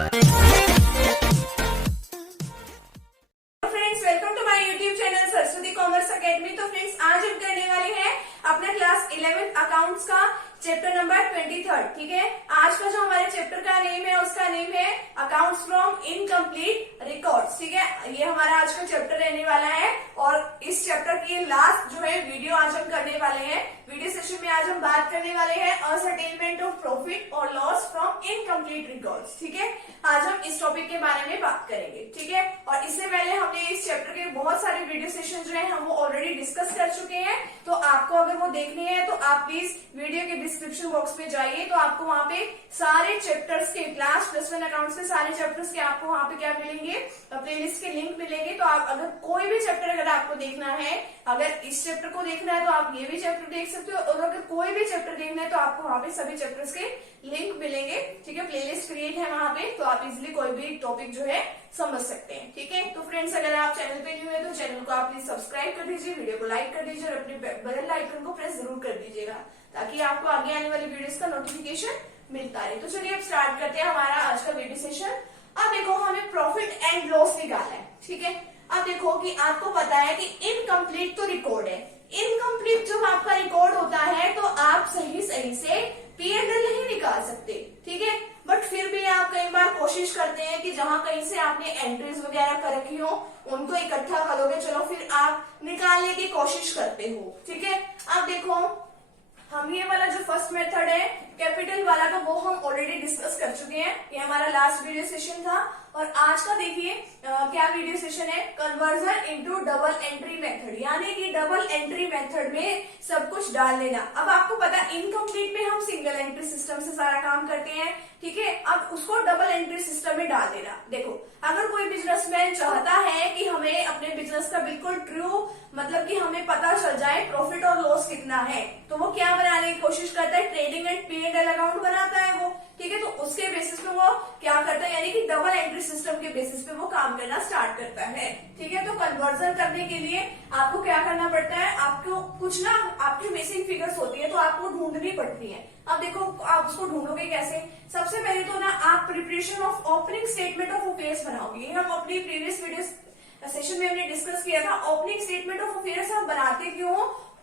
Friends, welcome to my YouTube channel Saraswati commerce academy. तो friends, आज हम करने वाले हैं अपना क्लास 11 अकाउंट्स का चैप्टर नंबर 23। ठीक है, आज का जो हमारे चैप्टर का नेम है उसका नेम है अकाउंट्स फ्रॉम इनकम्प्लीट रिकॉर्ड्स। ठीक है, ये हमारा आज का चैप्टर रहने वाला है और इस चैप्टर की लास्ट जो है वीडियो आज हम करने वाले हैं। वीडियो सेशन में आज हम बात करने वाले हैं असर्टेनमेंट ऑफ प्रॉफिट और लॉस फ्रॉम इनकम्प्लीट रिकॉर्ड्स। ठीक है, आज हम इस टॉपिक के बारे में बात करेंगे। ठीक है, और इससे पहले हमने इस चैप्टर के बहुत सारे वीडियो सेशन जो है हम वो ऑलरेडी डिस्कस कर चुके हैं। तो आपको अगर वो देखनी है तो आप प्लीज वीडियो के डिस्क्रिप्शन बॉक्स में जाइए, तो आपको वहाँ पे सारे चैप्टर्स के क्लास +1 अकाउंट्स के सारे चैप्टर्स के आपको वहाँ पे क्या मिलेंगे, प्लेलिस्ट के लिंक मिलेंगे। तो आप अगर कोई भी चैप्टर अगर आपको देखना है, अगर इस चैप्टर को देखना है तो आप ये भी चैप्टर देख सकते हो, और अगर कोई भी चैप्टर देखना है तो आपको वहाँ पे सभी चैप्टर्स के लिंक मिलेंगे। ठीक है, प्लेलिस्ट क्रिएट है वहाँ पे, तो आप इजिली कोई भी टॉपिक जो है समझ सकते हैं। ठीक है, तो फ्रेंड्स, अगर आप चैनल पे न्यू है तो चैनल को आप प्लीज सब्सक्राइब कर दीजिए, वीडियो को लाइक कर दीजिए और अपने बेल आइकन को प्रेस जरूर कर दीजिएगा ताकि आपको आगे आने वाली वीडियोस का नोटिफिकेशन मिलता रहे। तो चलिए अब स्टार्ट करते हैं हमारा आज का वीडियो सेशन। अब देखो, हमें प्रॉफिट एंड लॉस निकालना है। ठीक है, अब देखो कि आपको पता है कि इनकम्प्लीट तो रिकॉर्ड है। इनकम्प्लीट जब आपका रिकॉर्ड होता है तो आप सही से P&L नहीं निकाल सकते। ठीक है, बट फिर भी आप कई बार कोशिश करते हैं कि जहां कहीं से आपने एंट्रीज वगैरह कर रखी हो उनको इकट्ठा करोगे, चलो फिर आप निकालने की कोशिश करते हो। ठीक है, अब देखो, हम ये वाला जो फर्स्ट मेथड है कैपिटल वाला का वो हम ऑलरेडी डिस्कस कर चुके हैं। ये हमारा लास्ट वीडियो सेशन था। और आज का देखिए क्या वीडियो सेशन है, conversion into double entry method, यानी कि डबल एंट्री मेथड में सब कुछ डाल लेना। अब आपको पता इनकम्प्लीट में हम सिंगल एंट्री सिस्टम से सारा काम करते हैं। ठीक है, अब उसको डबल एंट्री सिस्टम में डाल देना। देखो, अगर कोई बिजनेसमैन चाहता है कि हमें अपने बिजनेस का बिल्कुल ट्रू मतलब कि हमें पता चल जाए प्रॉफिट और लॉस कितना है, तो वो क्या बनाने की कोशिश करता है, ट्रेडिंग एंड P&L अकाउंट बनाता है वो। ठीक है, तो उसके बेसिस पे वो क्या करता है, यानी कि डबल एंट्री सिस्टम के बेसिस पे वो काम करना स्टार्ट करता है। ठीक है, तो कन्वर्जन करने के लिए आपको क्या करना पड़ता है, आपको कुछ ना आपकी मिसिंग फिगर्स होती है तो आपको ढूंढनी पड़ती है। अब देखो, आप उसको ढूंढोगे कैसे, सबसे पहले तो ना आप preparation of opening statement of affairs बनाओगे। हम अपनी प्रीवियस वीडियो सेशन में हमने डिस्कस किया था, ओपनिंग स्टेटमेंट ऑफ अफेयर्स हम बनाते क्यों,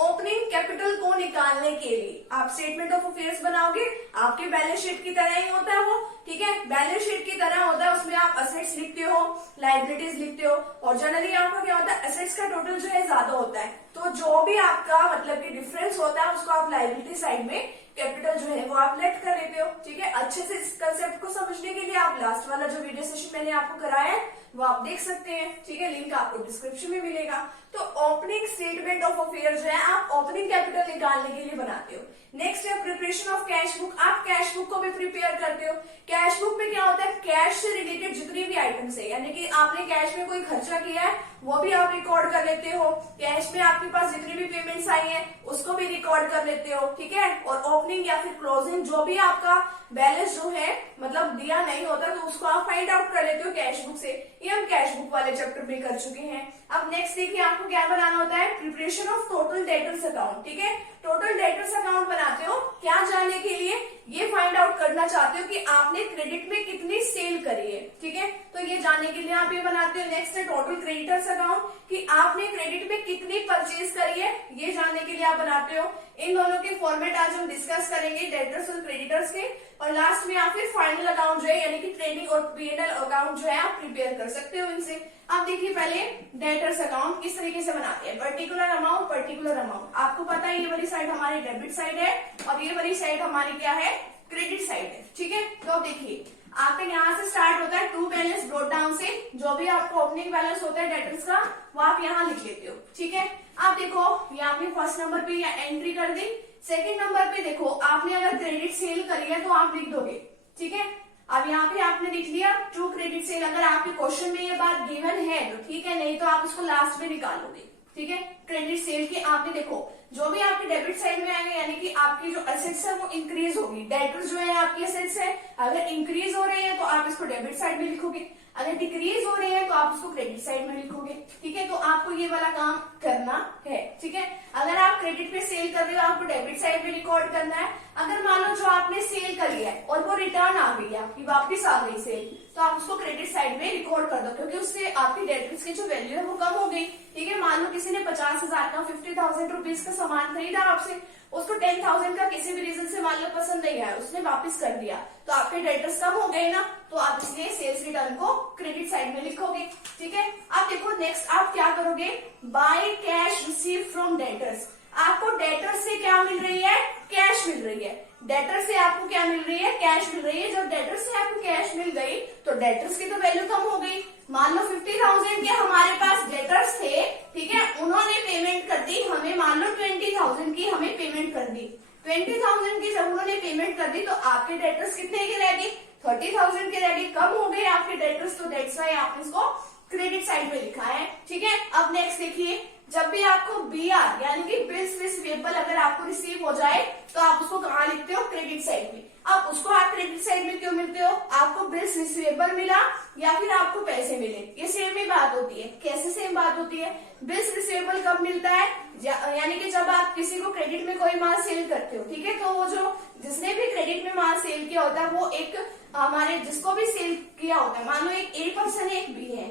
ओपनिंग कैपिटल को निकालने के लिए। आप स्टेटमेंट ऑफ अफेयर्स बनाओगे, आपके बैलेंस शीट की तरह ही होता है वो। ठीक है, बैलेंस शीट की तरह होता है, उसमें आप असेट्स लिखते हो, लायबिलिटीज लिखते हो, और जनरली आपका क्या होता है, असेट्स का टोटल जो है ज्यादा होता है, तो जो भी आपका मतलब कि डिफरेंस होता है उसको आप लायबिलिटी साइड में कैपिटल जो है वो आप लेट कर लेते हो। ठीक है, अच्छे से इस कंसेप्ट को समझने के लिए आप लास्ट वाला जो वीडियो सेशन मैंने आपको कराया है वो आप देख सकते हैं। ठीक है, लिंक आपको डिस्क्रिप्शन में मिलेगा। तो ओपनिंग स्टेटमेंट ऑफ अफेयर जो है आप ओपनिंग कैपिटल निकालने के लिए बनाते हो। नेक्स्ट है प्रिपरेशन ऑफ कैश बुक, आप कैश बुक को भी प्रिपेयर करते हो। कैश बुक में क्या होता है, कैश से रिलेटेड जितनी भी आइटम्स है, यानी कि आपने कैश में कोई खर्चा किया है वो भी आप रिकॉर्ड कर लेते हो, कैश में आपके पास जितनी भी पेमेंट्स आई है उसको भी रिकॉर्ड कर लेते हो। ठीक है, और ओपनिंग या फिर क्लोजिंग जो भी आपका बैलेंस जो है मतलब दिया नहीं होता तो उसको आप फाइंड आउट कर लेते हो कैश बुक से। ये हम कैश बुक वाले चैप्टर में कर चुके हैं। अब नेक्स्ट देखिए, आपको क्या बनाना होता है, preparation of total debtors account. ठीक है, टोटल डेटर्स अकाउंट बनाते हो क्या जानने के लिए, ये फाइंड आउट करना चाहते हो कि आपने क्रेडिट में कितनी सेल करी है। ठीक है, तो ये जानने के लिए आप ये बनाते हो। नेक्स्ट है टोटल क्रेडिटर्स अकाउंट, कि आपने क्रेडिट में कितनी परचेज करी है, ये जानने के लिए आप बनाते हो। इन दोनों के फॉर्मेट आज हम डिस्कस करेंगे, डेटर्स और क्रेडिटर्स के। और लास्ट में आप फिर फाइनल अकाउंट जो है यानी कि ट्रेडिंग और P&L अकाउंट जो है आप प्रिपेयर कर सकते हो इनसे। आप देखिए, पहले डेटर्स अकाउंट किस तरीके से बनाते हैं, पर्टिकुलर अमाउंट। आपको पता है ये वाली साइड हमारी डेबिट साइड है और ये वाली साइड हमारी क्या है, क्रेडिट साइड है। ठीक है, तो अब देखिए, आपका यहाँ से स्टार्ट होता है टू बैलेंस ब्रॉट डाउन से, जो भी आपका ओपनिंग बैलेंस होता है डेटर्स का वो आप यहाँ लिख लेते हो। ठीक है, आप देखो ये आपने फर्स्ट नंबर पे या एंट्री कर दी। सेकंड नंबर पे देखो, आपने अगर क्रेडिट सेल करी है तो आप लिख दोगे। ठीक है, अब यहाँ पे आपने लिख लिया ट्रू क्रेडिट सेल। अगर आपके क्वेश्चन में ये बात गिवन है तो ठीक है, नहीं तो आप इसको लास्ट में निकालोगे। ठीक है, क्रेडिट सेल की आपने देखो जो भी आपकी डेबिट साइड में आएंगे, यानी कि आपकी जो एसेट्स है वो इंक्रीज होगी। डेटर जो है आपकी एसेट्स है, अगर इंक्रीज हो रहे हैं तो आप इसको डेबिट साइड में लिखोगे, अगर डिक्रीज हो रहे हैं तो आप उसको क्रेडिट साइड में लिखोगे। ठीक है, तो आपको ये वाला काम करना है। ठीक है, अगर आप क्रेडिट पे सेल कर रहे हो आपको डेबिट साइड में रिकॉर्ड करना है। अगर मान लो जो आपने सेल कर लिया है और वो रिटर्न आ गई, आपकी वापस आ गई सेल, आप उसको क्रेडिट साइड में रिकॉर्ड कर दो, क्योंकि उससे आपकी डेटर्स की जो वैल्यू है वो कम हो गई। ठीक है, मान लो किसी ने 50,000 का 50,000 रुपीज का सामान खरीदा आपसे, उसको 10,000 का किसी भी रीजन से मान लो पसंद नहीं आया, उसने वापस कर दिया, तो आपके डेटर्स कम हो गए ना, तो आप इसलिए सेल्स रिटर्न को क्रेडिट साइड में लिखोगे। ठीक है, अब देखो नेक्स्ट आप क्या करोगे, by cash receive from debtors. आपको डेटर से क्या मिल रही है, कैश मिल रही है। डेटर से आपको क्या मिल रही है, कैश मिल रही है। जब डेटर से आपको कैश मिल गई तो डेटर्स की तो वैल्यू कम हो गई। मान लो 50,000 के हमारे पास डेटर्स थे, ठीक है, उन्होंने पेमेंट कर दी हमें, मान लो 20,000 की हमें पेमेंट कर दी। 20,000 की जब उन्होंने पेमेंट कर दी तो आपके डेटर्स कितने की रहेगी, 30,000 के रहेगी, कम हो गए आपके डेटर्स, तो दैट्स व्हाई आपने इसको क्रेडिट साइड में लिखा है। ठीक है, अब नेक्स्ट देखिए, जब भी आपको BR यानी कि बिल्स रिसीवेबल अगर आपको रिसीव हो जाए तो आप उसको कहाँ लिखते हो, क्रेडिट साइड में। अब उसको आप क्रेडिट साइड में क्यों मिलते हो, आपको बिल्स रिसीवेबल मिला या फिर आपको पैसे मिले, ये सेम ही बात होती है। कैसे सेम बात होती है, बिल्स रिसीवेबल कब मिलता है, यानी कि जब आप किसी को क्रेडिट में कोई माल सेल करते हो। ठीक है, तो वो जो जिसने भी क्रेडिट में माल सेल किया होता है वो एक हमारे जिसको भी सेल किया होता है, मान लो एक A पर्सन है, एक B है,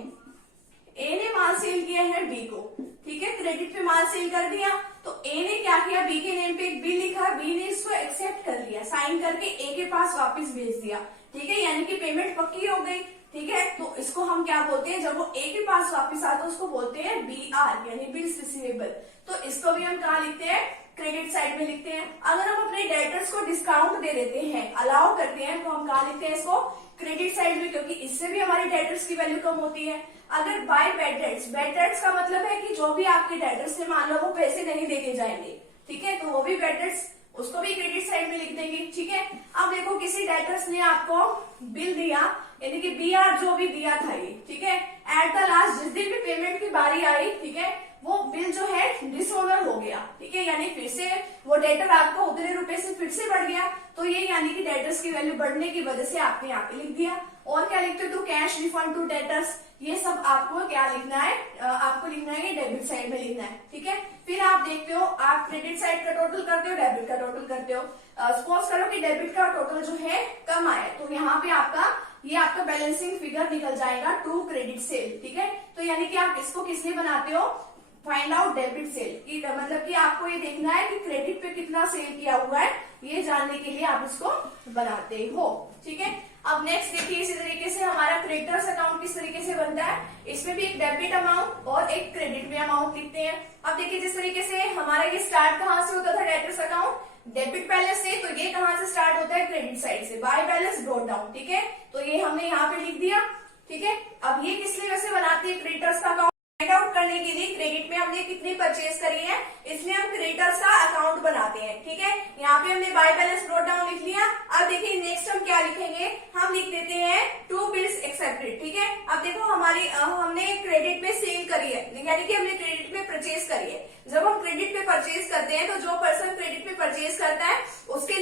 A ने माल सेल किया है B को, ठीक है, क्रेडिट पे माल सेल कर दिया, तो A ने क्या किया, B के नेम पे एक बिल लिखा, B ने इसको एक्सेप्ट कर लिया, साइन करके A के पास वापस भेज दिया। ठीक है, यानी कि पेमेंट पक्की हो गई। ठीक है, तो इसको हम क्या बोलते हैं, जब वो A के पास वापस आता है उसको बोलते हैं BR यानी बिल्स रिसीवेबल। तो इसको भी हम कहाँ लिखते हैं, क्रेडिट साइड में लिखते हैं। अगर हम अपने डेटर्स को डिस्काउंट दे देते हैं, अलाउ करते हैं, तो हम कहाँ लिखते हैं इसको, क्रेडिट साइड में, क्योंकि इससे भी हमारी डेटर्स की वैल्यू कम होती है। अगर बाय बैड डेट्स का मतलब है कि जो भी आपके डेटर्स से मान लो वो पैसे नहीं देके जाएंगे, ठीक है, तो वो भी बैड डेट्स, उसको भी क्रेडिट साइड में लिख देंगे। ठीक है, अब देखो किसी डेटर्स ने आपको बिल दिया, यानी कि BR जो भी दिया था ये, ठीक है, एट द लास्ट जिस दिन भी पेमेंट की बारी आई, ठीक है, वो बिल जो है डिसऑनर हो गया। ठीक है, यानी फिर से वो डेटर आपको उतने रुपए से फिर से बढ़ गया, तो ये यानी कि डेटर्स की वैल्यू बढ़ने की वजह से आपने यहाँ पे लिख दिया। और क्या लिखते हो, to cash refund to debtors, ये सब आपको क्या लिखना है, आपको लिखना है, ये डेबिट साइड में लिखना है। ठीक है, फिर आप देखते हो, आप क्रेडिट साइड का टोटल करते हो, डेबिट का टोटल करते हो। सपोज करो कि डेबिट का टोटल जो है कम आया, तो यहाँ पे आपका बैलेंसिंग फिगर निकल जाएगा टू क्रेडिट सेल। ठीक है, तो यानी कि आप इसको किस लिए बनाते हो, फाइंड आउट डेबिट सेल की, मतलब कि आपको ये देखना है कि क्रेडिट पे कितना सेल किया हुआ है, ये जानने के लिए आप इसको बनाते हो। ठीक है, अब नेक्स्ट देखिए, इसी तरीके से हमारा क्रेडिटर्स अकाउंट किस तरीके से बनता है, इसमें भी एक डेबिट अमाउंट और एक क्रेडिट में अमाउंट लिखते हैं। अब देखिए जिस तरीके से हमारा ये स्टार्ट कहाँ से होता था, डेबिटर्स अकाउंट डेबिट बैलेंस से, तो ये कहाँ से स्टार्ट होता है, क्रेडिट साइड से, बाय बैलेंस ब्रॉट डाउन। ठीक है, तो ये हमने यहाँ पे लिख दिया। ठीक है, अब ये किस लिए वैसे बनाते हैं, क्रेडिटर्स का अकाउंट फाइंड आउट करने के लिए, क्रेडिट में हमने कितनी परचेज करी है, इसलिए हम क्रेडिटर्स का अकाउंट बनाते हैं। ठीक है, यहाँ पे हमने बाय बैलेंस ब्रॉट डाउन लिख लिया। अब देखिए नेक्स्ट हम क्या लिखेंगे, हम लिख देते हैं टू बिल्स एक्सेप्टेड। ठीक है, अब देखो हमने क्रेडिट पे सेल करी है, यानी कि हमने क्रेडिट पे परचेज करी है। जब हम क्रेडिट पे परचेज करते हैं तो जो पर्सन क्रेडिट पे परचेज करता है उसके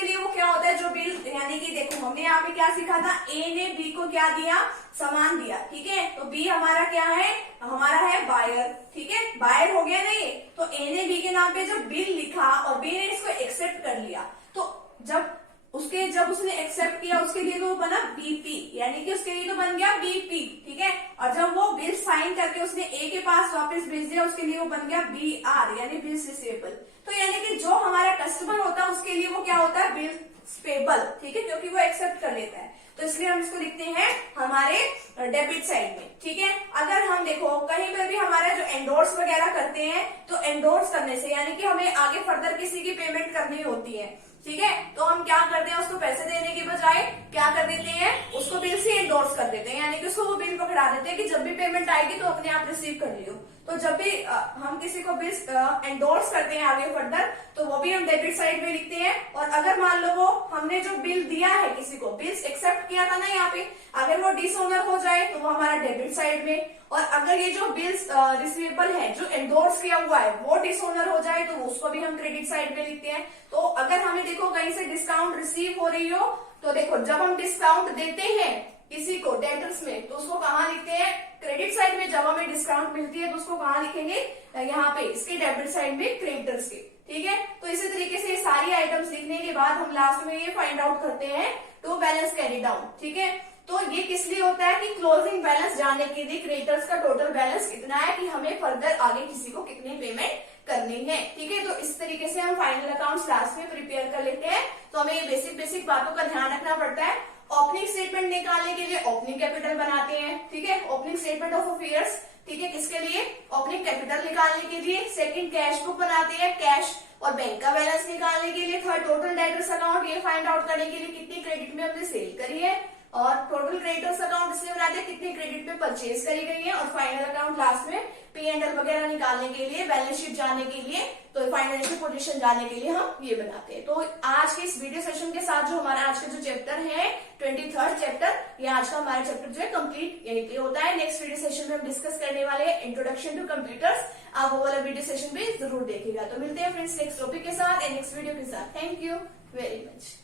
लिए वो क्या होता है, जो बिल, यानी कि देखो हमने यहाँ पे क्या सीखा था, A ने B को क्या दिया, सामान दिया। ठीक है, तो B हमारा क्या है, हमारा है बायर। ठीक है, बायर हो गया नहीं, तो A ने B के नाम पे जो बिल लिखा और B ने इसको एक्सेप्ट कर लिया, तो जब उसने एक्सेप्ट किया उसके लिए तो वो बना BP, यानी कि उसके लिए तो बन गया BP। ठीक है, और जब वो बिल साइन करके उसने A के पास वापस भेज दिया, उसके लिए वो बन गया BR यानी बिल्स रिसीवेबल। तो यानी कि जो हमारा कस्टमर होता है उसके लिए वो क्या होता है, बिल्स पेबल। ठीक है, क्योंकि वो एक्सेप्ट कर लेता है, तो इसलिए हम इसको लिखते हैं हमारे डेबिट साइड में। ठीक है, अगर हम देखो कहीं पर भी हमारा जो एंडोर्स वगैरह करते हैं, तो एंडोर्स करने से यानी कि हमें आगे फर्दर किसी की पेमेंट करनी होती है। ठीक है, तो हम क्या करते हैं, उसको पैसे देने की बजाय क्या कर देते हैं, उसको बिल से एंडोर्स कर देते हैं, यानी कि उसको वो बिल पकड़ा देते हैं कि जब भी पेमेंट आएगी तो अपने आप रिसीव कर लियो। तो जब भी हम किसी को बिल एंडोर्स करते हैं आगे फर्दर, तो वो भी हम डेबिट साइड में लिखते हैं। और अगर मान लो वो हमने जो बिल दिया है किसी को, बिल्स एक्सेप्ट किया था ना यहाँ पे, अगर वो डिसऑनर हो जाए तो वो हमारा डेबिट साइड में, और अगर ये जो बिल्स रिसीवेबल है जो एंडोर्स किया हुआ है वो डिसऑनर हो जाए तो उसको भी हम क्रेडिट साइड में लिखते हैं। तो अगर हमें देखो कहीं से डिस्काउंट रिसीव हो रही हो, तो देखो जब हम डिस्काउंट देते हैं किसी को डेटर्स में, तो उसको कहाँ लिखते हैं, क्रेडिट साइड में। जब हमें डिस्काउंट मिलती है तो उसको कहाँ लिखेंगे, यहाँ पे इसके डेबिट साइड में, क्रेडिटर्स के। ठीक है, तो इसी तरीके से सारी आइटम्स लिखने के बाद हम लास्ट में ये फाइंड आउट करते हैं टू बैलेंस कैरी डाउन। ठीक है, तो ये किस लिए होता है कि क्लोजिंग बैलेंस जानने के लिए क्रेडिटर्स का टोटल बैलेंस कितना है, कि हमें फर्दर आगे किसी को कितनी पेमेंट करनी है। ठीक है, तो इस तरीके से हम फाइनल अकाउंट्स लास्ट में प्रिपेयर कर लेते हैं। तो हमें ये बेसिक बातों का ध्यान रखना पड़ता है। ओपनिंग स्टेटमेंट निकालने के लिए ओपनिंग कैपिटल बनाते हैं। ठीक है, ओपनिंग स्टेटमेंट ऑफ अफेयर्स, ठीक है, किसके लिए, ओपनिंग कैपिटल निकालने के लिए। सेकंड, कैश बुक बनाते हैं, कैश और बैंक का बैलेंस निकालने के लिए। थर्ड, टोटल डेटर्स अकाउंट, ये फाइंड आउट करने के लिए कितनी क्रेडिट में हमने सेल करी है। और टोटल क्रेडिटर्स अकाउंट इसलिए बनाते हैं कितनी क्रेडिट में परचेज करी गई है। और फाइनल अकाउंट लास्ट में P&L वगैरह निकालने के लिए, बैलेंस शीट जानने के लिए, तो फाइनेंशियल पोजीशन जानने के लिए हम ये बनाते हैं। तो आज के इस वीडियो सेशन के साथ जो हमारा आज का जो चैप्टर है 23rd चैप्टर, ये आज का हमारा चैप्टर जो है कंप्लीट यहीं पे होता है। नेक्स्ट वीडियो सेशन में हम डिस्कस करने वाले हैं इंट्रोडक्शन टू कंप्यूटर्स। आप वो वाला वीडियो सेशन भी जरूर देखिएगा। तो मिलते हैं फ्रेंड्स नेक्स्ट टॉपिक के साथ, नेक्स्ट वीडियो के साथ। Thank you very much.